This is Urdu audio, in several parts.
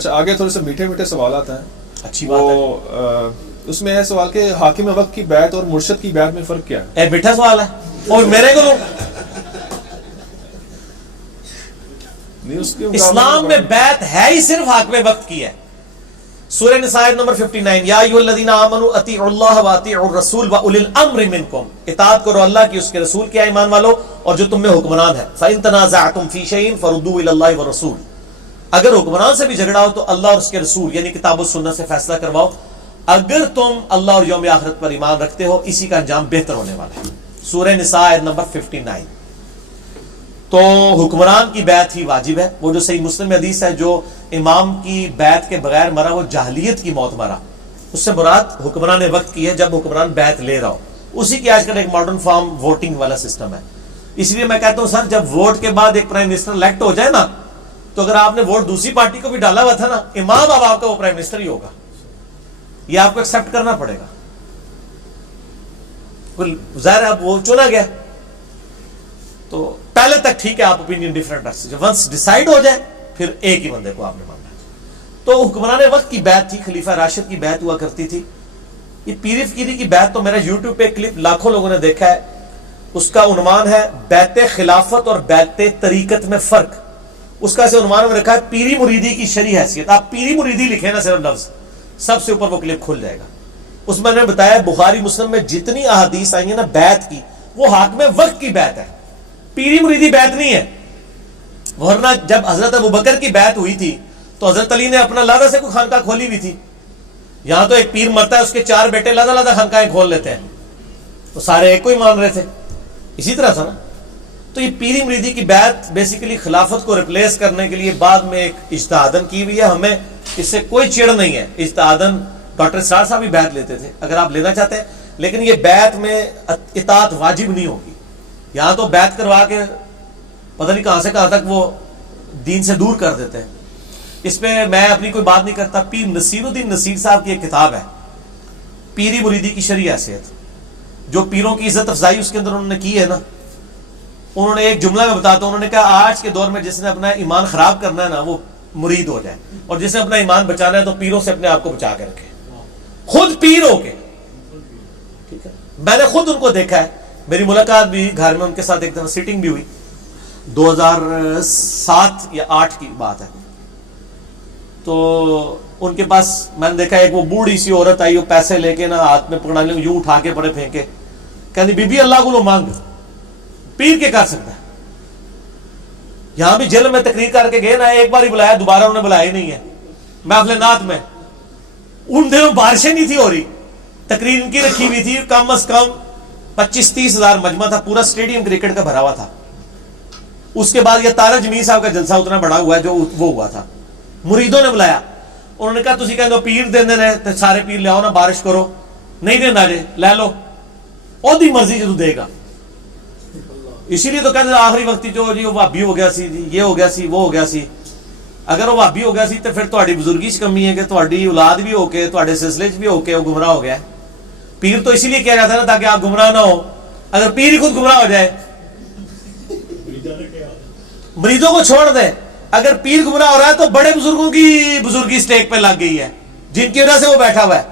اچھا آگے تھوڑے سے میٹھے میٹھے سوالات ہیں. اچھی بات ہے. اس میں ہے سوال کہ حاکم وقت کی بیعت اور مرشد کی بیعت میں فرق کیا ہے؟ میٹھا سوال ہے اور میرے کو اسلام میں بیعت ہے ہی صرف حاکم وقت کی ہے. سورہ نساء نمبر 59 یا ایھا الذین آمنوا اطیعوا اللہ واطیعوا الرسول واولی الامر منکم، اطاعت کرو اللہ کی، اس کے رسول کی، ایمان والو، اور جو تم میں حکمران ہے. فإن تنازعتم فی شیء فردوه الی اللہ والرسول، اگر حکمران سے بھی جھگڑا ہو تو اللہ اور اس کے رسول یعنی کتاب و سنت سے فیصلہ کرواؤ. اگر تم اللہ اور یوم آخرت پر ایمان رکھتے ہو اسی کا انجام بہتر ہونے والا ہے. سورہ نساء نمبر 59. تو حکمران کی بیعت ہی واجب ہے. وہ جو صحیح مسلم میں حدیث ہے جو امام کی بیعت کے بغیر مرا وہ جاہلیت کی موت مرا، اس سے مراد حکمران وقت کی ہے جب حکمران بیعت لے رہا ہو. اسی کی آج کل ایک ماڈرن فارم ووٹنگ والا سسٹم ہے. اس لیے میں کہتا ہوں سر جب ووٹ کے بعد ایک پرائم منسٹر الیکٹ ہو جائے نا تو اگر آپ نے ووٹ دوسری پارٹی کو بھی ڈالا ہوا تھا نا، امام اب آپ کا وہ پرائم منسٹر ہی ہوگا. یہ آپ کو ایکسپٹ کرنا پڑے گا. ظاہر اب وہ چنا گیا تو پہلے تک ٹھیک ہے آپ اوپینین ڈیفرنٹ رکھ سکتے، ونس ڈیسائیڈ ہو جائے پھر ایک ہی بندے کو آپ نے ماننا ہے. تو حکمران وقت کی بیعت تھی، خلیفہ راشد کی بیعت ہوا کرتی تھی. یہ پیر فقیری کی بیعت تو میرا یوٹیوب پہ کلپ لاکھوں لوگوں نے دیکھا ہے. اس کا عنوان ہے بیعت خلافت اور بیعت طریقت میں فرق. اس کا ایسے عنوان میں رکھا ہے پیری مریدی کی شرعی حیثیت. آپ پیری مریدی لکھیں نا صرف لفظ، سب سے اوپر وہ کلپ کھل جائے گا. اس میں نے بتایا بخاری مسلم میں جتنی احادیث آئی ہیں نا بیعت کی، وہ حاکم وقت کی بیعت ہے، پیری مریدی بیعت نہیں ہے. ورنہ جب حضرت ابوبکر کی بیعت ہوئی تھی تو حضرت علی نے اپنا لادہ سے کوئی خانقاہ کھولی ہوئی تھی. یہاں تو ایک پیر مرتا ہے اس کے 4 بیٹے لادہ لادہ خانقاہیں کھول لیتے ہیں، تو سارے ایک کو ہی مان رہے تھے. اسی طرح تھا نا. تو یہ پیری مریدی کی بیعت بیسیکلی خلافت کو ریپلیس کرنے کے لیے بعد میں ایک اجتہادن کی ہوئی ہے. ہمیں اس سے کوئی چڑ نہیں ہے. اجتہادن ڈاکٹر اسرار صاحب بھی بیعت لیتے تھے اگر آپ لینا چاہتے ہیں، لیکن یہ بیعت میں اطاعت واجب نہیں ہوگی. یہاں تو بیعت کروا کے پتہ نہیں کہاں سے کہاں تک وہ دین سے دور کر دیتے ہیں. اس پہ میں اپنی کوئی بات نہیں کرتا. پیر نصیر الدین نصیر صاحب کی ایک کتاب ہے پیری مریدی کی شرعی حیثیت. جو پیروں کی عزت افزائی اس کے اندر انہوں نے کی ہے نا، انہوں نے ایک جملہ میں بتاتا ہوں، انہوں نے کہا آج کے دور میں جس نے اپنا ایمان خراب کرنا ہے نا وہ مرید ہو جائے، اور جس نے اپنا ایمان بچانا ہے تو پیروں سے اپنے آپ کو بچا کے رکھے، خود پیر ہو کے. ٹھیک ہے، میں نے خود ان کو دیکھا ہے. میری ملاقات بھی گھر میں ان کے ساتھ ایک دفعہ سیٹنگ بھی ہوئی، 2007 یا 8 کی بات ہے. تو ان کے پاس میں نے دیکھا ایک وہ بوڑھی سی عورت آئی، وہ پیسے لے کے نا ہاتھ میں پکڑانے یوں اٹھا کے پڑے پھینکے، کہتی بی بی اللہ کو لو مانگ، پیر کے کر سکتا ہے. یہاں بھی جیل میں تقریر کر کے گئے نا، ایک بار ہی بلایا، دوبارہ انہوں نے بلایا ہی نہیں ہے. محفل نعت میں ان دنوں بارشیں نہیں تھی ہو رہی، تقریر ان کی رکھی ہوئی تھی، کم از کم 25-30 ہزار مجمع تھا، پورا اسٹیڈیم کرکٹ کا بھرا ہوا تھا. اس کے بعد یہ تارا جمیل صاحب کا جلسہ اتنا بڑا ہوا ہے جو وہ ہوا تھا. مریدوں نے بلایا، انہوں نے کہا تسی کہندے ہو پیر دے دینے تے سارے پیر لے آؤ نا، بارش کرو. نہیں دینا جے لے لو، اودی مرضی جدوں دے گا. اسی لیے تو کہتے آخری وقت جو جی وہ بھابی ہو گیا سی، جی یہ ہو گیا سی، وہ ہو گیا سی. اگر وہ بھابی ہو گیا سی تو پھر تہاڈی بزرگی چ کمی ہے کہ تہاڈی اولاد بھی ہو کے تہاڈے سلسلے چ بھی ہو کے وہ گمراہ ہو گیا. پیر تو اسی لیے کیا جاتا ہے نا تاکہ آپ گمراہ نہ ہو. اگر پیر ہی خود گمراہ ہو جائے، مریدوں کو چھوڑ دے. اگر پیر گمراہ ہو رہا ہے تو بڑے بزرگوں کی بزرگی اسٹیک پہ لگ گئی ہے جن کی وجہ سے وہ بیٹھا ہوا ہے.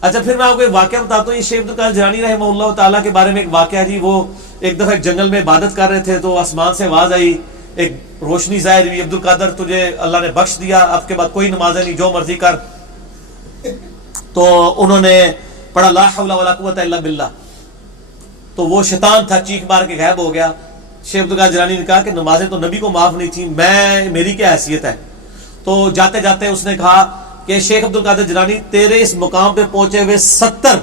اچھا پھر میں آپ کو ایک واقعہ بتاتا ہوں. یہ شیخ عبدالقادر جیلانی رحمہ اللہ تعالیٰ کے بارے میں ایک واقعہ جی. وہ ایک دفعہ ایک جنگل میں عبادت کر رہے تھے تو آسمان سے آواز آئی، ایک روشنی ظاہر ہوئی، عبدالقادر تجھے اللہ نے بخش دیا، اب کے بعد کوئی نمازیں نہیں، جو مرضی کر. تو انہوں نے پڑھا لا حول ولا قوت الا باللہ. تو وہ شیطان تھا، چیخ مار کے غائب ہو گیا. شیخ عبدالقادر جیلانی نے کہا کہ نمازیں تو نبی کو معاف نہیں تھی، میری کیا حیثیت ہے. تو جاتے جاتے اس نے کہا کہ شیخ عبدالقادر جیلانی تیرے اس مقام پہ پہنچے ہوئے 70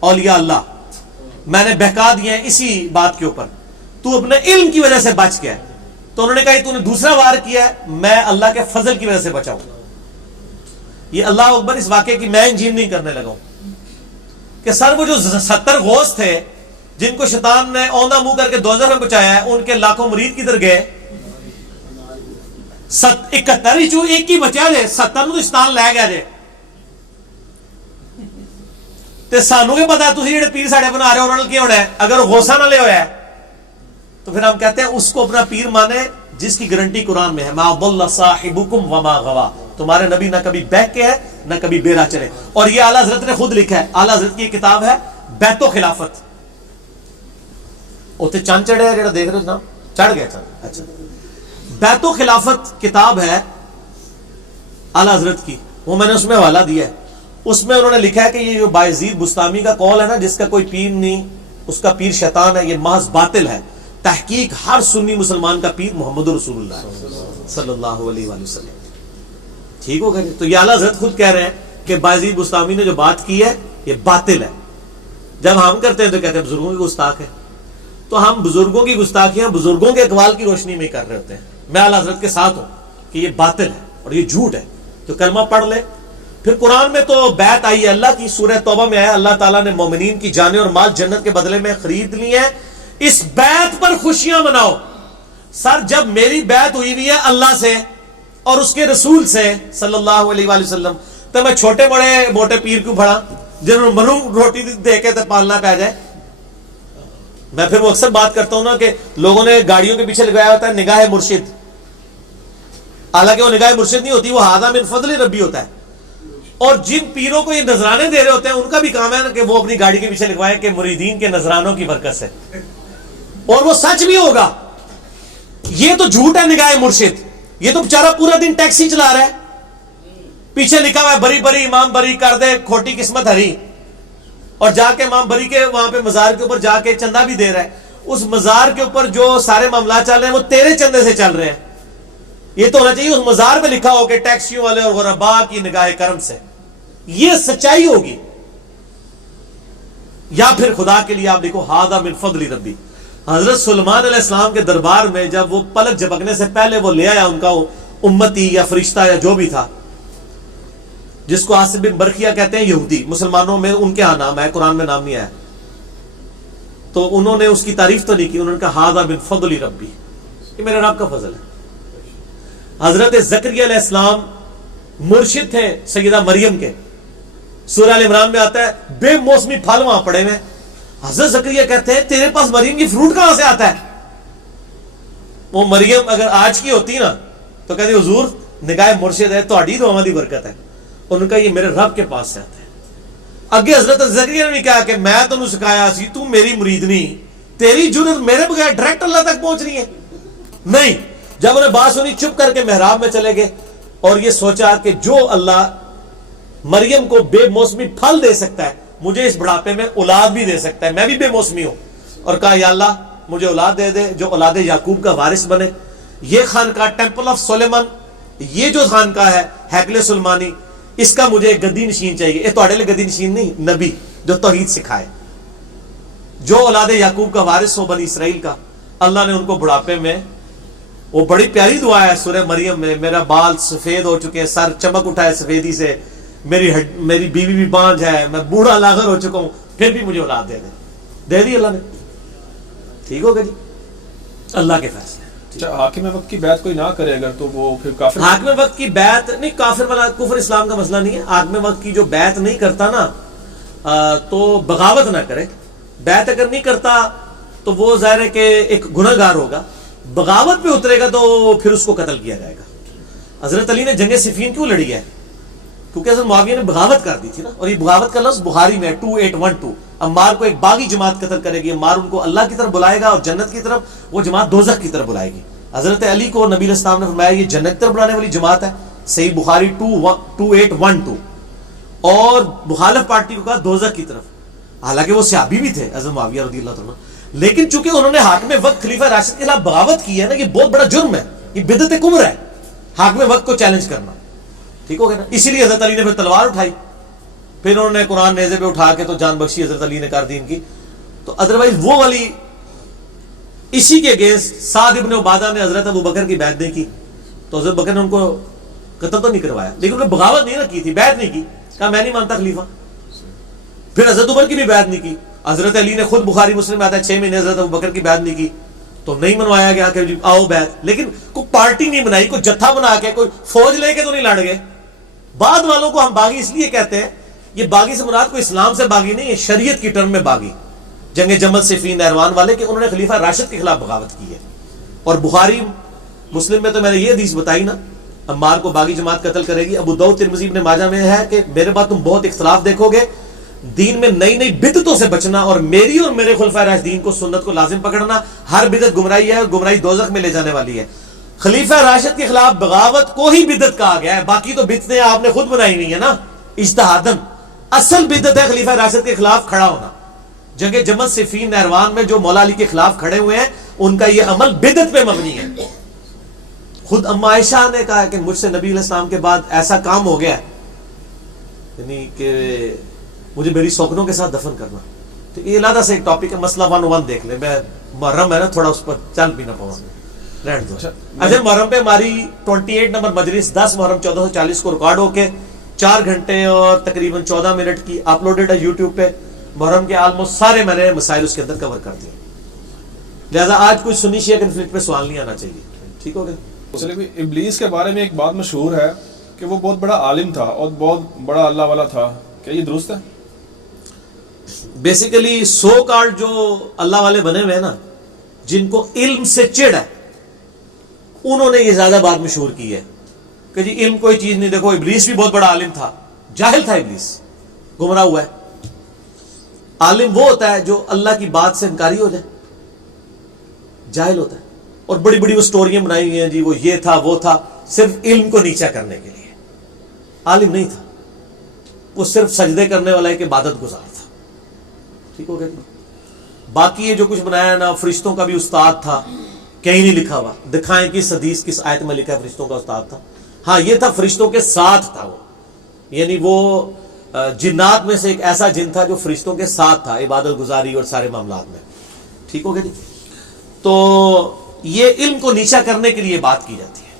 اولیاء اللہ میں نے بہکا دیے ہیں اسی بات کے اوپر، تو اپنے علم کی وجہ سے بچ گیا. تو انہوں نے کہا تو نے دوسرا وار کیا ہے، میں اللہ کے فضل کی وجہ سے بچا ہوں. یہ اللہ اکبر اس واقعے کی میں انجین نہیں کرنے لگا ہوں کہ سر وہ جو 70 غوث تھے جن کو شیطان نے اوندا منہ کر کے دوزخ میں پہنچایا ہے، ان کے لاکھوں مرید کدھر گئے؟ 71 چوں ایک ہی بچا جے، 70 تو شیطان لے گیا جے. تے سانو کے پتا ہے تسی جڑے پیر ساڈے بنا رہے ہو انہاں نال کی ہونا ہے. اگر غوثہ نہ لے ہویا ہے تو پھر ہم کہتے ہیں اس کو اپنا پیر مانے جس کی گارنٹی قرآن میں ہے، ما ضل صاحبکم وما غوا، تمہارے نبی نہ کبھی بہک کے ہے نہ کبھی بے راہ چلے. اور یہ اعلیٰ حضرت نے خود لکھا ہے، اعلیٰ حضرت کی ایک کتاب ہے بیت و خلافت. اتنے چند چڑھے ہے جڑا دیکھ رہے ہو جناب، چڑھ گیا چند. اچھا، بیت و خلافت کتاب ہے اعلیٰ حضرت کی، وہ میں نے اس میں حوالہ دیا ہے. اس میں انہوں نے لکھا ہے کہ یہ جو بایزید بستامی کا قول ہے نا، جس کا کوئی پیر نہیں، اس کا پیر شیطان ہے، یہ محض باطل ہے. تحقیق ہر سنی مسلمان کا پیر محمد رسول اللہ صلی اللہ علیہ وآلہ وسلم. ٹھیک ہو گیا. تو یہ اعلیٰ حضرت خود کہہ رہے ہیں کہ بایزید بستامی نے جو بات کی ہے یہ باطل ہے. جب ہم کرتے ہیں تو کہتے ہیں بزرگوں کی گستاخ ہے. تو ہم بزرگوں کی گستاخیاں بزرگوں کے اقوال کی روشنی میں کر رہے ہوتے ہیں. میں اعلیٰ حضرت کے ساتھ ہوں کہ یہ باطل ہے اور یہ جھوٹ ہے. تو کلمہ پڑھ لے. پھر قرآن میں تو بیعت آئی ہے اللہ کی، سورہ توبہ میں آیا اللہ تعالیٰ نے مومنین کی جانیں اور مال جنت کے بدلے میں خرید لی ہیں، اس بیعت پر خوشیاں مناؤ. سر جب میری بیعت ہوئی ہے اللہ سے اور اس کے رسول سے صلی اللہ علیہ وآلہ وسلم، تو میں چھوٹے بڑے موٹے پیر کیوں پڑا جنہوں نے منو روٹی دے کے تو پالنا پہ جائے. میں پھر وہ اکثر بات کرتا ہوں نا کہ لوگوں نے گاڑیوں کے پیچھے لگایا ہوتا ہے نگاہ مرشد، حالانکہ وہ نگاہ مرشد نہیں ہوتی، وہ ہادہ من فضل ربی ہوتا ہے. اور جن پیروں کو یہ نذرانے دے رہے ہوتے ہیں ان کا بھی کام ہے نا کہ وہ اپنی گاڑی کے پیچھے لگوائیں کہ مریدین کے نذرانوں کی برکت سے، اور وہ سچ بھی ہوگا. یہ تو جھوٹ ہے نگاہ مرشد. یہ تو بیچارہ پورا دن ٹیکسی چلا رہا ہے، پیچھے لکھا ہوا ہے بری بری امام بری کر دے کھوٹی قسمت ہری، اور جا کے امام بری کے وہاں پہ مزار کے اوپر جا کے چندہ بھی دے رہا ہے. اس مزار کے اوپر جو سارے معاملات چل رہے ہیں وہ تیرے چندے سے چل رہے ہیں. یہ تو ہونا چاہیے اس مزار پہ لکھا ہو کہ ٹیکسیوں والے اور غرباء کی نگاہ کرم سے. یہ سچائی ہوگی. یا پھر خدا کے لیے آپ دیکھو ہادہ من فضل ربی. حضرت سلیمان علیہ السلام کے دربار میں جب وہ پلک جھپکنے سے پہلے وہ لے آیا ان کا امتی یا فرشتہ یا جو بھی تھا، جس کو عاصم بن برقیہ کہتے ہیں یہودی، مسلمانوں میں ان کے ہاں نام ہے، قرآن میں نام نہیں آیا. تو انہوں نے اس کی تعریف تو نہیں کی، انہوں نے کہا ہادہ من فضل ربی، یہ میرے رب کا فضل ہے. حضرت زکریا علیہ السلام مرشد تھے سیدہ مریم کے. سورہ ال عمران میں آتا ہے بے موسمی پھل وہاں پڑے ہوئے. حضرت زکریا کہتے ہیں تیرے پاس مریم کی فروٹ کہاں سے آتا ہے؟ وہ مریم اگر آج کی ہوتی نا تو کہتی حضور نگاہ مرشد ہے، تہاڈی دعاواں دی برکت ہے. انہوں نے کہا یہ میرے رب کے پاس سے آتا ہے. اگے حضرت زکریا نے کہا کہ میں تینوں سکھایا سی، تو میری مرید تیری جرت میرے بغیر ڈائریکٹ اللہ تک پہنچ رہی ہے. نہیں. جب انہیں بات سنی چپ کر کے محراب میں چلے گئے اور یہ سوچا کہ جو اللہ مریم کو بے موسمی پھل دے سکتا ہے مجھے اس بڑھاپے میں اولاد بھی دے سکتا ہے، میں بھی بے موسمی ہوں. اور کہا یا اللہ مجھے اولاد دے دے جو اولاد یعقوب کا وارث بنے. یہ خانقاہ ٹیمپل آف سلیمان، یہ جو خانقاہ ہے ہیکل سلمانی، اس کا مجھے ایک گدی نشین چاہیے. یہ تہاڈے لیے گدی نشین نہیں، نبی جو توحید سکھائے، جو اولاد یعقوب کا وارث ہو بنی اسرائیل کا. اللہ نے ان کو بڑھاپے میں، وہ بڑی پیاری دعا ہے سورہ مریم میں، میرا بال سفید ہو چکے ہیں، سر چمک اٹھا ہے سفیدی سے، میری بیوی بھی بانجھ ہے، میں بوڑھا لاغر ہو چکا ہوں، پھر بھی مجھے اولاد دے دی اللہ نے. ٹھیک ہوگا جی، اللہ کے فیصلے. حاکم وقت کی بیعت کوئی نہ کرے اگر تو وہ پھر کافر. حاکم وقت کی بیعت نہیں، کافر والا کفر اسلام کا مسئلہ نہیں ہے. حاکم وقت کی جو بیعت نہیں کرتا نا تو بغاوت نہ کرے. بیعت اگر نہیں کرتا تو وہ ظاہر ہے کہ ایک گناہ گار ہوگا. بغاوت پہ اترے گا تو پھر اس کو قتل کیا جائے گا. حضرت علی نے جنگ صفین کیوں لڑی ہے؟ کیونکہ حضرت معاویہ نے بغاوت کر دی تھی نا. اور یہ بغاوت کا لفظ بخاری میں 2812. عمار کو ایک باغی جماعت قتل کرے گی، عمار ان کو اللہ کی طرف بلائے گا اور جنت کی طرف، وہ جماعت دوزخ کی طرف بلائے گی. حضرت علی کو نبی علیہ السلام نے فرمایا یہ جنت کی طرف بلانے والی جماعت ہے، صحیح بخاری 2812. اور مخالف پارٹی کو کہا دوزخ کی طرف. حالانکہ وہ صحابی بھی تھے حضرت معاویہ رضی اللہ عنہ، لیکن چونکہ انہوں نے حاکم وقت خلیفہ راشد کے خلاف بغاوت کی ہے نا، یہ بہت بڑا جرم ہے، یہ بدعت کبر ہے حاکم وقت کو چیلنج کرنا. ٹھیک ہو گیا نا. اسی لیے حضرت علی نے پھر تلوار اٹھائی، پھر انہوں نے قرآن نیزے پہ اٹھا کے تو جان بخشی حضرت علی نے کر دی ان کی. تو ادروائز وہ والی اسی کے اگینسٹ سعد ابن عبادہ نے حضرت ابو بکر کی بیعت نہیں کی تو حضرت بکر نے ان کو قتل تو نہیں کروایا، لیکن انہوں نے بغاوت نہیں نہ کی تھی، بیعت نہیں کی، کہا میں نہیں مانتا خلیفہ. پھر حضرت عمر کی بھی بیعت نہیں کی. حضرت علی نے خود بخاری مسلم میں آتا ہے 6 مہینے حضرت ابو بکر کی بیعت نہیں کی تو نہیں منوایا گیا کہ جی آؤ بیعت. لیکن کوئی پارٹی نہیں بنائی، کوئی جتھا بنا کے، کوئی فوج لے کے تو نہیں لڑ گئے. بعد والوں کو ہم باغی اس لیے کہتے ہیں، یہ باغی سے مراد کوئی اسلام سے باغی نہیں ہے، شریعت کی ٹرم میں باغی. جنگ جمل صفین نہروان والے کہ انہوں نے خلیفہ راشد کے خلاف بغاوت کی ہے. اور بخاری مسلم میں تو میں نے یہ حدیث بتائی نا، عمار کو باغی جماعت قتل کرے گی. ابو داؤد ترمذی ابن ماجہ میں ہے کہ میرے بعد تم بہت اختلاف دیکھو گے، دین میں نئی نئی بدعتوں سے بچنا، اور میری اور میرے خلفائے راشدین کو سنت کو لازم پکڑنا. ہر بدعت گمراہی ہے، اور گمراہی دوزخ میں لے جانے والی ہے. خلیفہ راشد کے خلاف بغاوت کو ہی بدعت کہا گیا ہے، باقی تو بدعتیں آپ نے خود بنائی ہوئی ہیں نا اجتہاداً. اصل بدعت ہے خلیفہ راشد کے خلاف کھڑا ہونا. جنگ جمل صفین نہروان میں جو مولا علی کے خلاف کھڑے ہوئے ہیں ان کا یہ عمل بدعت پہ مبنی ہے. خود اما عائشہ نے کہا کہ مجھ سے نبی علیہ السلام کے بعد ایسا کام ہو گیا ہے، یعنی کہ مجھے میری سوکنوں کے ساتھ دفن کرنا. تو یہ علیحدہ سے ایک ٹاپک ہے، مسئلہ 101 دیکھ لیں. میں محرم ہے نا تھوڑا اس پر چل بھی نہ پاؤں، رہنے دو. اچھا محرم پہ ہماری 28 نمبر مجلس 10 محرم 1440 کو ریکارڈ ہو کے 4 گھنٹے اور تقریباً 14 منٹ کی اپلوڈڈ ہے یوٹیوب پہ. محرم کے آلموسٹ سارے میں نے مسائل اس کے اندر کور کر دیے، لہذا آج کوئی سنی شیعہ کنفلکٹ پہ سوال نہیں آنا چاہیے. ٹھیک ہو گیا. چلیے، ابلیس کے بارے میں ایک بات مشہور ہے کہ وہ بہت بڑا عالم تھا اور بہت بڑا اللہ والا تھا، کیا یہ درست ہے؟ بیسیکلی سو کارڈ جو اللہ والے بنے ہوئے ہیں نا، جن کو علم سے چڑ ہے، انہوں نے یہ زیادہ بات مشہور کی ہے کہ جی علم کوئی چیز نہیں. دیکھو ابلیس بھی بہت بڑا عالم تھا، جاہل تھا ابلیس، گمراہ ہوا ہے. عالم وہ ہوتا ہے جو اللہ کی بات سے انکاری ہو جائے، جاہل ہوتا ہے. اور بڑی بڑی وہ سٹوریاں بنائی ہوئی ہیں جی وہ یہ تھا وہ تھا، صرف علم کو نیچا کرنے کے لیے. عالم نہیں تھا وہ، صرف سجدے کرنے والا ایک عبادت گزار تھا. ٹھیک ہو گیا. باقی یہ جو کچھ بنایا ہے نا، فرشتوں کا بھی استاد تھا، کہیں نہیں لکھا ہوا. دکھائیں کس حدیث کس آیت میں لکھا ہے فرشتوں کا استاد تھا؟ ہاں یہ تھا فرشتوں کے ساتھ تھا وہ، یعنی وہ جنات میں سے ایک ایسا جن تھا جو فرشتوں کے ساتھ تھا عبادت گزاری اور سارے معاملات میں. ٹھیک ہو گیا جی. تو یہ علم کو نیچا کرنے کے لیے بات کی جاتی ہے،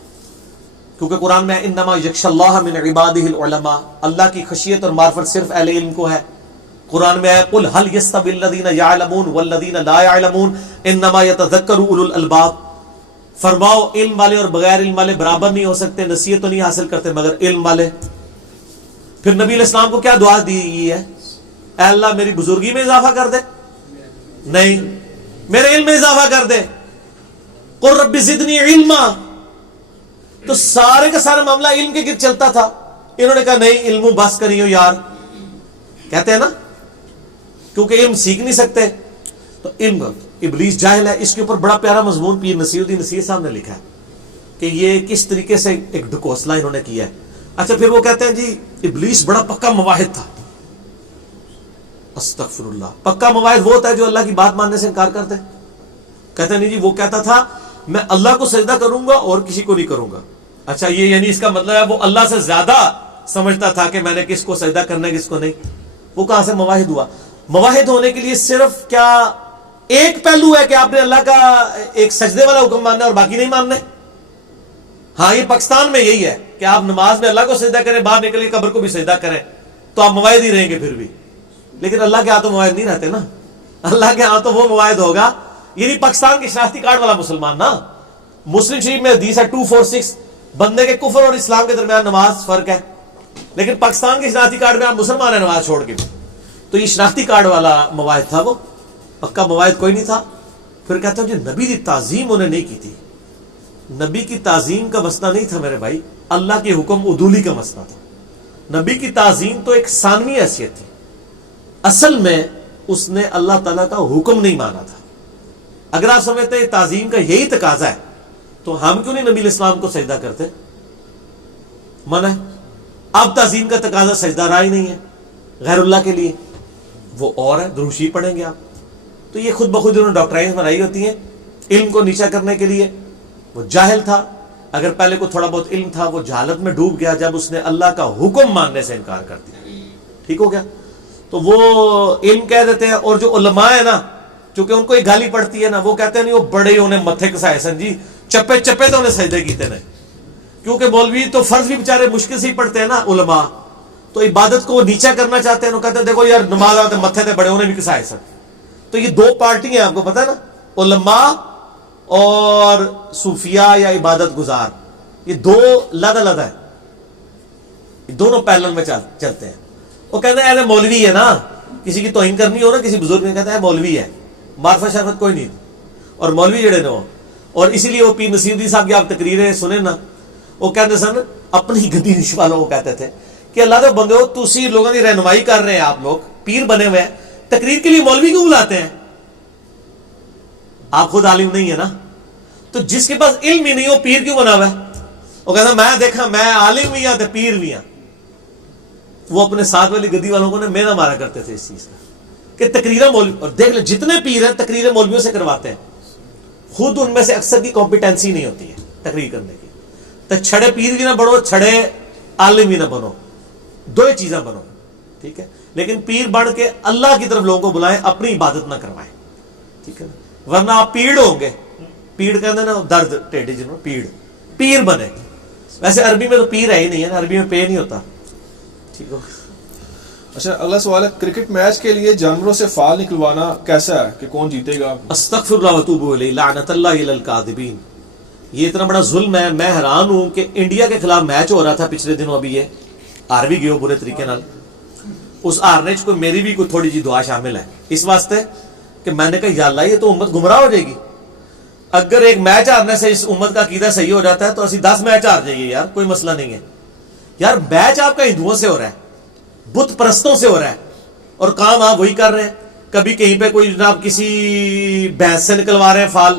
کیونکہ قرآن میں انما یخشی اللہ من عبادہ العلماء، اللہ کی خشیت اور معرفت صرف اہل علم کو ہے. قرآن میں ہے قل هل يستوي الذين يعلمون والذين لا يعلمون انما يتذكر اولو الالباب. فرماؤ علم والے اور بغیر علم والے برابر نہیں ہو سکتے، نصیحت تو نہیں حاصل کرتے مگر علم والے. پھر نبی علیہ السلام کو کیا دعا دی گئی ہے؟ اے اللہ میری بزرگی میں اضافہ کر دے، نہیں میرے علم میں اضافہ کر دے. قل رب زدنی علما. تو سارے کا سارا معاملہ علم کے گرد چلتا تھا. انہوں نے کہا نہیں علم بس کریو یار، کہتے ہیں نا، کیونکہ علم سیکھ نہیں سکتے. تو علم ابلیس جاہل ہے. اس کے اوپر بڑا پیارا مضمون پیر نصیر الدین نصیر صاحب نے لکھا ہے کہ یہ کس طریقے سے ایک ڈھکوسلہ انہوں نے کیا ہے. اچھا پھر وہ کہتے ہیں جی ابلیس بڑا پکا مواحد تھا. استغفر اللہ. پکا مواحد وہ ہوتا ہے جو اللہ کی بات ماننے سے انکار کرتے. کہتے ہیں نہیں جی وہ کہتا تھا میں اللہ کو سجدہ کروں گا اور کسی کو نہیں کروں گا. اچھا یہ یعنی اس کا مطلب ہے وہ اللہ سے زیادہ سمجھتا تھا کہ میں نے کس کو سجدہ کرنا ہے کس کو نہیں. وہ کہاں سے مواحد ہوا؟ مواحد ہونے کے لیے صرف کیا ایک پہلو ہے کہ آپ نے اللہ کا ایک سجدے والا حکم ماننا ہے اور باقی نہیں ماننا؟ ہاں یہ پاکستان میں یہی ہے کہ آپ نماز میں اللہ کو سجدہ کریں، باہر نکل کے قبر کو بھی سجدہ کریں تو آپ مواحد ہی رہیں گے پھر بھی. لیکن اللہ کے ہاں تو مواحد نہیں رہتے نا. اللہ کے ہاں تو وہ مواحد ہوگا، یعنی پاکستان کے شناختی کارڈ والا مسلمان نا. مسلم شریف میں حدیث ہے 246 بندے کے کفر اور اسلام کے درمیان نماز فرق ہے، لیکن پاکستان کے شناختی کارڈ میں آپ مسلمان ہیں نماز چھوڑ کے. تو یہ شناختی کارڈ والا مواحد تھا، وہ پکا مواحد کوئی نہیں تھا. پھر کہتا ہوں جی نبی کی تعظیم انہیں نہیں کی تھی. نبی کی تعظیم کا مسئلہ نہیں تھا میرے بھائی، اللہ کے حکم عدولی کا مسئلہ تھا. نبی کی تعظیم تو ایک ثانوی حیثیت تھی، اصل میں اس نے اللہ تعالیٰ کا حکم نہیں مانا تھا. اگر آپ سمجھتے ہیں تعظیم کا یہی تقاضا ہے تو ہم کیوں نہیں نبی علیہ السلام کو سجدہ کرتے؟ منع ہے. اب تعظیم کا تقاضا سجدہ رہا ہی نہیں ہے غیر اللہ کے لیے، وہ اور ہے دروشی پڑھیں گے آپ. تو یہ خود بخود انہوں نے ڈاکٹرائنز بنائی ہوتی ہیں علم کو نیچا کرنے کے لیے. وہ جاہل تھا، اگر پہلے کو تھوڑا بہت علم تھا وہ جہالت میں ڈوب گیا جب اس نے اللہ کا حکم ماننے سے انکار کر دیا. ٹھیک ہو گیا. تو وہ علم کہہ دیتے ہیں. اور جو علماء ہیں نا، چونکہ ان کو ایک گالی پڑتی ہے نا، وہ کہتے ہیں نہیں وہ بڑے انہیں متھے کسائے سن جی، چپے چپے تو انہیں سجدے کیتے نہیں. کیونکہ مولوی تو فرض بھی بیچارے مشکل سے ہی پڑھتے ہیں نا، علماء تو عبادت کو نیچا کرنا چاہتے ہیں. وہ کہتے ہیں دیکھو یار نماز آتے متھے تے بڑے انہیں بھی کسائے سن. تو یہ دو پارٹی ہیں آپ کو پتہ ہے نا، علماء اور صوفیاء یا عبادت گزار. یہ دو لدہ ہے، یہ دونوں پیرلل میں چلتے ہیں. وہ کہتے ہیں اے مولوی ہے نا، کسی کی توہین کرنی ہو نا کسی بزرگ نے، کہتا ہے مولوی ہے، معرفت شرفت کوئی نہیں. اور مولوی جڑے نے اور اسی لیے وہ پیر نصیر الدین صاحب کی آپ تقریریں سنیں نا, وہ کہتے سن اپنی گدی نش والوں کو کہتے تھے کہ اللہ کے بندے ہو تسی لوگوں کی رہنمائی کر رہے ہیں, آپ لوگ پیر بنے ہوئے ہیں, تقریر کے لیے مولوی کیوں بلاتے ہیں؟ آپ خود عالم نہیں ہے نا, تو جس کے پاس علم ہی نہیں ہو پیر کیوں بنا ہوا ہے؟ وہ کہتا میں دیکھا میں عالم بھی ہوں تو پیر بھی ہوں. وہ اپنے ساتھ والی گدی والوں کو مینا مارا کرتے تھے اس چیز کا کہ تقریریں مولوی, اور دیکھ لیں جتنے پیر ہیں تقریریں مولویوں سے کرواتے ہیں, خود ان میں سے اکثر کی کمپیٹنسی نہیں ہوتی ہے تقریر کرنے کی. تو چھڑے پیر بھی نہ بنو, چھڑے عالم بھی نہ بنو, دو ہی چیزیں بنو, ٹھیک ہے. لیکن پیر بن کے اللہ کی طرف لوگوں کو بلائیں, اپنی عبادت نہ کروائیں, ٹھیک ہے نا, ورنہ آپ پیڑ ہوں گے. پیڑ کہتے ہیں نا درد ٹیڈی جنہوں, پیر بنے. ویسے عربی میں تو پیر ہے ہی نہیں ہے نا, عربی میں پے نہیں ہوتا, ٹھیک ہو. اچھا اگلا سوال ہے, کرکٹ میچ کے لیے جانوروں سے فال نکلوانا کیسا ہے, کہ کون جیتے گا؟ استغفر اللہ واتوب الیہ لعنت اللہ علی الکاذبین. یہ اتنا بڑا ظلم ہے. میں حیران ہوں کہ انڈیا کے خلاف میچ ہو رہا تھا پچھلے دنوں, ابھی یہ ہار بھی گئے برے طریقے نال. اس ہارنے کو میری بھی کوئی تھوڑی جی دعا شامل ہے, اس واسطے کہ میں نے کہا یا اللہ یہ تو امت گمراہ ہو جائے گی. اگر ایک میچ ہارنے سے اس امت کا عقیدہ صحیح ہو جاتا ہے تو اسی 10 میچ ہار جائیے یار, کوئی مسئلہ نہیں ہے یار. میچ آپ کا ہندوؤں سے ہو رہا ہے, بت پرستوں سے ہو رہا ہے, اور کام آپ وہی کر رہے ہیں. کبھی کہیں پہ کوئی جناب کسی بھینس سے نکلوا رہے ہیں فال,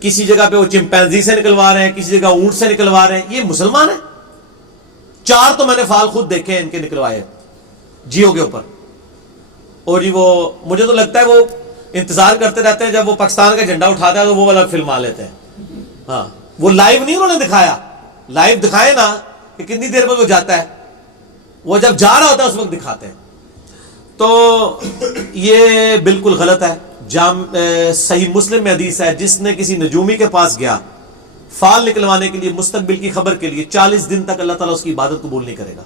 کسی جگہ پہ وہ چمپینزی سے نکلوا رہے ہیں, کسی جگہ اونٹ سے نکلوا رہے ہیں. یہ مسلمان ہیں؟ 4 تو میں نے فال خود دیکھے ہیں ان کے نکلوائے جیو کے اوپر. اور جی وہ مجھے تو لگتا ہے وہ انتظار کرتے رہتے ہیں جب وہ پاکستان کا جھنڈا اٹھاتا ہے تو وہ والا فلم آ لیتے ہیں. ہاں وہ لائیو نہیں انہوں نے دکھایا, لائیو دکھائے نا کہ کتنی دیر میں وہ جاتا ہے, وہ جب جا رہا ہوتا ہے اس وقت دکھاتے ہیں. تو یہ بالکل غلط ہے. صحیح مسلم میں حدیث ہے, جس نے کسی نجومی کے پاس گیا فال نکلوانے کے لیے مستقبل کی خبر کے لیے, 40 دن تک اللہ تعالیٰ اس کی عبادت قبول نہیں کرے گا.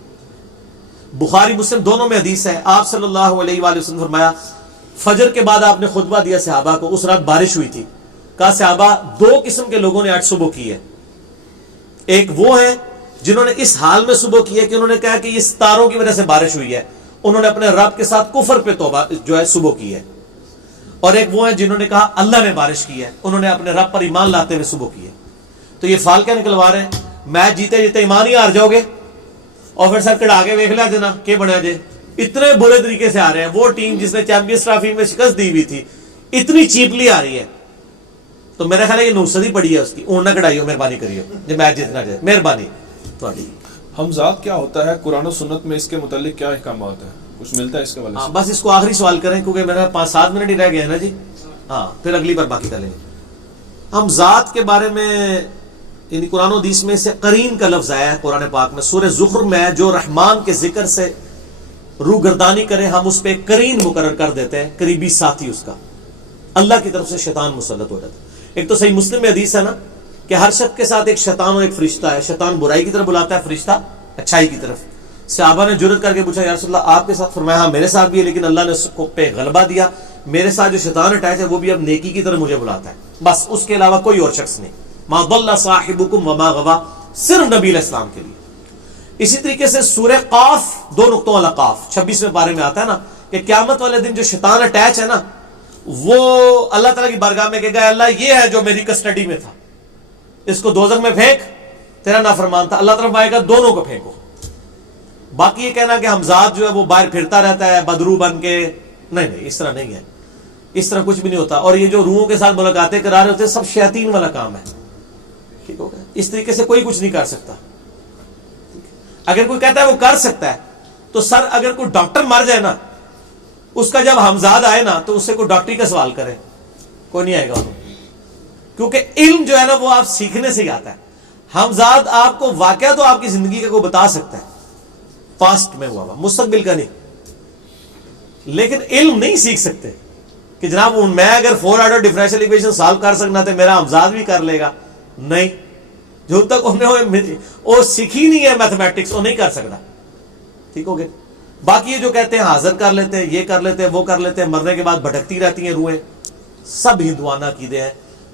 بخاری مسلم دونوں میں حدیث ہے. آپ صلی اللہ علیہ وآلہ وسلم فرمایا, فجر کے بعد آپ نے خطبہ دیا صحابہ کو, اس رات بارش ہوئی تھی, کہا صحابہ 2 قسم کے لوگوں نے آج صبح کی ہے. ایک وہ ہیں جنہوں نے اس حال میں صبح کی ہے کہ انہوں نے کہا کہ یہ ستاروں کی وجہ سے بارش ہوئی ہے, انہوں نے اپنے رب کے ساتھ کفر پہ توبہ جو ہے صبح کی ہے. اور ایک وہ ہیں جنہوں نے کہا اللہ نے بارش کی ہے, انہوں نے اپنے رب پر ایمان لاتے ہوئے صبح کی ہے. تو یہ فال کیا نکلوا رہے ہیں؟ میچ جیتے جیتے ایمان ہی ہار جاؤ گے, اور پھر سر کڑا کے دیکھ لیا جنا کہ بنا جائے. اتنے برے طریقے سے آ رہے ہیں. وہ ٹیم جس نے چیمپئنز ٹرافی میں شکست دی ہوئی تھی اتنی چیپلی آ رہی ہے. تو میرا خیال ہے یہ نوسدی پڑی ہے اس کی, اون نہ کڑائیو, مہربانی کریو جو میچ جیتنا جائے, مہربانی تھوڑی. حمزات کیا ہوتا ہے, قرآن و سنت میں اس کے متعلق کیا احکامات ہیں, کچھ ملتا ہے اس کے حوالے سے؟ بس اس کو آخری سوال کریں کیونکہ میرا 5-7 منٹ ہی رہ گئے ہیں نا جی. ہاں پھر اگلی بار باقی کر لیں گے. حمزات کے بارے میں یعنی قرآن و حدیث میں سے قرین کا لفظ آیا ہے قرآن پاک میں. سورہ زخر میں جو رحمان کے ذکر سے روگردانی کرے ہم اس پہ ایک قرین مقرر کر دیتے ہیں, قریبی ساتھی اس کا. اللہ کی طرف سے شیطان مسلط ہو جاتا ہے. ایک تو صحیح مسلم میں حدیث ہے نا کہ ہر شخص کے ساتھ ایک شیطان اور ایک فرشتہ ہے. شیطان برائی کی طرف بلاتا ہے, فرشتہ اچھائی کی طرف. صحابہ نے جرأت کر کے پوچھا یا رسول اللہ آپ کے ساتھ؟ فرمایا ہاں میرے ساتھ بھی ہے, لیکن اللہ نے اس کو پہ غلبہ دیا. میرے ساتھ جو شیطان اٹیچ ہے وہ بھی اب نیکی کی طرف مجھے بلاتا ہے, بس اس کے علاوہ کوئی اور شخص نہیں. ما ضل صاحبکم وما غوا, صرف نبی علیہ السلام کے لیے. اسی طریقے سے سورہ قاف 2 نقطوں والا قاف 26ویں پارے میں آتا ہے نا کہ قیامت والے دن جو شیطان اٹیچ ہے نا وہ اللہ تعالیٰ کی بارگاہ میں کہے گا اللہ یہ ہے جو میری کسٹڈی میں تھا, اس کو دوزخ میں پھینک, تیرا نافرمان تھا. اللہ تعالیٰ آئے گا دونوں کو پھینکو. باقی یہ کہنا کہ حمزات جو ہے وہ باہر پھرتا رہتا ہے بدرو بن کے, نہیں اس طرح نہیں ہے, اس طرح کچھ بھی نہیں ہوتا. اور یہ جو روحوں کے ساتھ ملاقاتیں کرا رہے ہوتے ہیں سب شیاطین والا کام ہے, ٹھیک ہو گیا. اس طریقے سے کوئی کچھ نہیں کر سکتا. اگر کوئی کہتا ہے وہ کر سکتا ہے تو سر اگر کوئی ڈاکٹر مر جائے نا اس کا جب حمزاد آئے نا تو اس سے کوئی ڈاکٹری کا سوال کرے, کوئی نہیں آئے گا انہوں, کیونکہ علم جو ہے نا وہ آپ سیکھنے سے ہی آتا ہے. حمزاد آپ کو واقعہ تو آپ کی زندگی کا کوئی بتا سکتا ہے, پاسٹ میں ہوا مستقبل کا نہیں, لیکن علم نہیں سیکھ سکتے کہ جناب میں اگر 4 آرڈر ڈفرینشیل ایکویشن سالو کر سکنا تو میرا حمزاد بھی کر لے گا. نہیں, جو تک انہیں وہ سیکھی نہیں ہے میتھمیٹکس وہ نہیں کر سکتا, ٹھیک ہو گیا. باقی یہ جو کہتے ہیں حاضر کر لیتے ہیں, یہ کر لیتے ہیں, وہ کر لیتے ہیں, مرنے کے بعد بھٹکتی رہتی ہیں روحیں, سب ہندوانہ عقیدے ہیں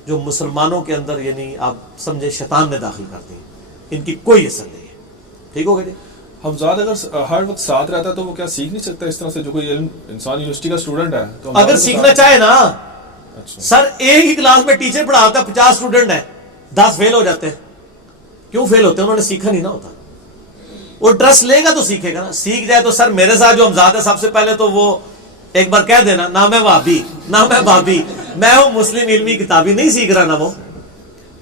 جو مسلمانوں کے اندر یعنی آپ سمجھے شیطان نے داخل کر دی, ان کی کوئی اثر نہیں ہے, ٹھیک ہو گیا جی. حمزاد اگر ہر وقت ساتھ رہتا ہے تو وہ کیا سیکھ نہیں سکتا اس طرح سے؟ جو کوئی علم انسان یونیورسٹی کا اسٹوڈنٹ ہے تو اگر سیکھنا چاہے نا اچھا سر ایک ہی کلاس میں ٹیچر پڑھا ہوتا ہے 50 اسٹوڈنٹ ہیں 10 فیل ہو جاتے ہیں. کیوں فیل ہوتے ہیں؟ انہوں نے سیکھا نہیں نہ ہوتا. وہ ٹرسٹ لے گا تو سیکھے گا نا. سیکھ جائے تو سر میرے ساتھ جو ہمزاد ہے سب سے پہلے تو وہ ایک بار کہہ دینا نہ میں وہابی نہ میں بابی، میں ہوں مسلم علمی کتابی. نہیں سیکھ رہا نا وہ،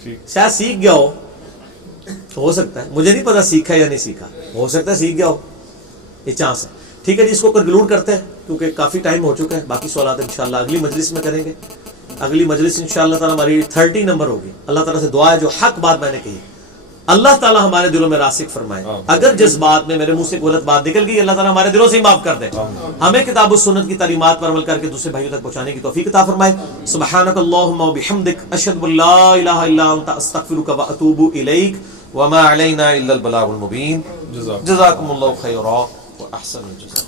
ٹھیک. شاید سیکھ گیا ہو سکتا ہے، مجھے نہیں پتا سیکھا یا نہیں سیکھا، ہو سکتا ہے سیکھ گیا ہو، یہ چانس ہے. ٹھیک ہے جی، اس کو کنکلوڈ کرتے ہیں کیونکہ کافی ٹائم ہو چکا ہے. باقی سوالات انشاءاللہ اگلی مجلس میں کریں گے. اگلی مجلس انشاءاللہ تعالیٰ ہماری 30 نمبر ہوگی. اللہ تعالیٰ سے دعا ہے جو حق بات میں نے کہی اللہ تعالیٰ ہمارے دلوں میں راسخ فرمائے. اگر جس بات میں میرے منہ سے غلط بات نکل گئی اللہ تعالیٰ ہمارے دلوں سے ہی معاف کر دے. ہمیں کتاب و سنت کی تعلیمات پر عمل کر کے دوسرے بھائیوں تک پہنچانے کی توفیق عطا فرمائے. سبحانک اللہم و بحمدک اشہد ان لا الہ الا انت استغفرک و اتوب الیک وما علینا الا البلاغ المبین. جزاکم اللہ خیرا و احسن الجزاء.